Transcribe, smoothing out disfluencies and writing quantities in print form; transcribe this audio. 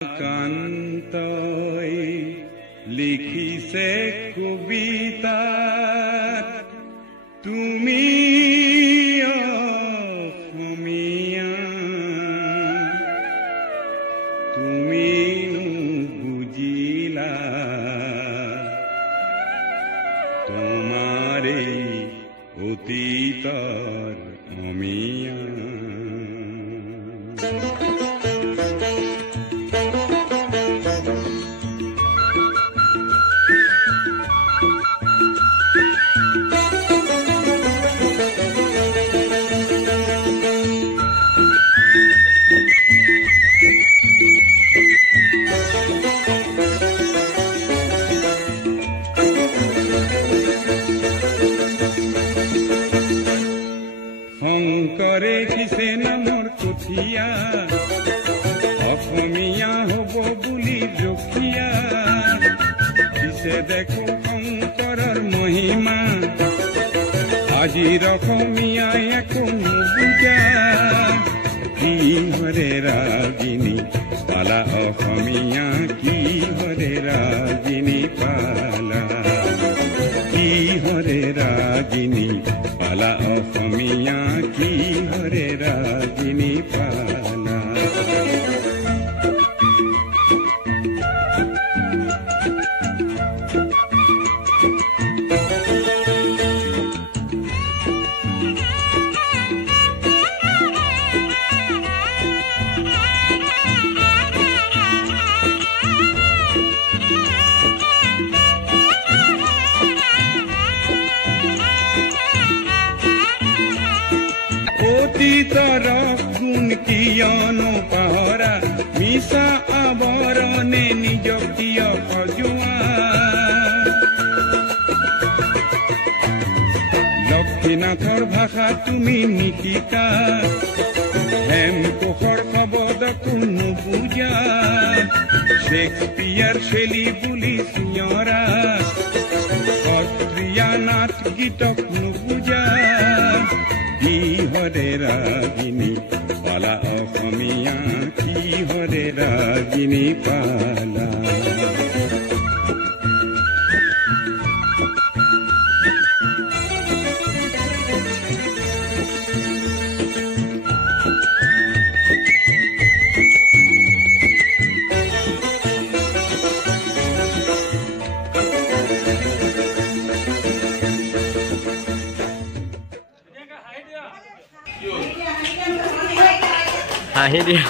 কান্তই লিখিছে কবিতা তুমি অসমীয়া তুমি বুজিলা তোমাৰে অতীতৰ অমিয়া শংকৰে কিছে নামৰ কঠীয়া অসমীয়া হ'ব বুলি জখীয়া পিছে দেখো শংকৰৰ মহিমা আজিৰ অসমীয়াই একো নুবুজা কি হৰে ৰাগিনী পালা অসমীয়া কি হৰে ৰাগিনী পালা কি হৰে ৰাগিনী পালা অসমীয়া কি হৰে ৰাগিনী পালা অতীতৰ গুণ কিয়নো পাহৰা মিছা আৱৰণে নিজক কিয় সজোৱা লক্ষ্মীনাথৰ ভাষা তুমি নিশিকা হেমকোষৰ শব্দকো নুবুজা শেক্সপিয়াৰ শেলী বুলি চিঞৰা সত্ৰীয়া নাট গীতক নুবুজা কি হৰে ৰাগিনী পালা অসমীয়া কি হৰে ৰাগিনী পালা হাঁহি দিয়া